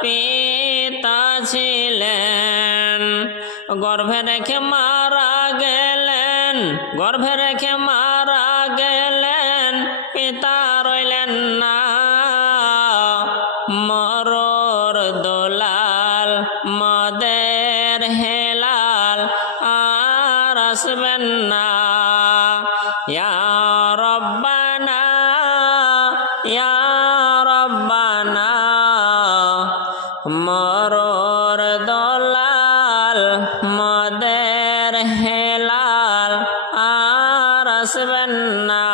পিতা ছিলেন। গর্ভে রেখে মারা গেলেন, গর্ভে রেখে মারা গেলেন, পিতা রইলেন না। মরোর দোলাল, মদের হেলাল আর আসবেন না। ইয়া রব্বানা, ইয়া মরর দলাল মদের হেলাল আর আসবেন না।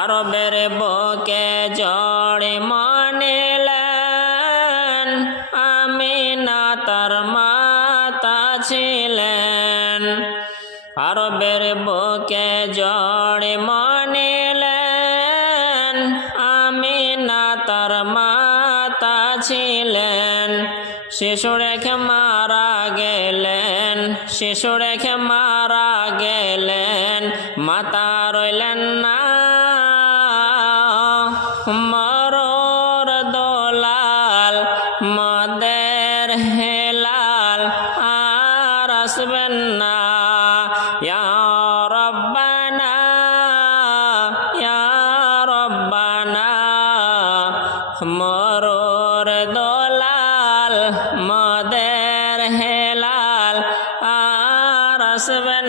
আরবের বকে জড়ে মানিলেন আমি না তার মাতা ছিলেন। আরবের বকে জড়ে মানিলেন ছিলেন। শিশু রেখে মারা গেলেন। শিশু রেখে মারা গেলেন। মাতা রইলেন না। মরর দোলাল, মদের হেলাল আর আসবেন না। রব্বানা রব্বানা মরর দোলাল মদের হেলাল আর আসবেন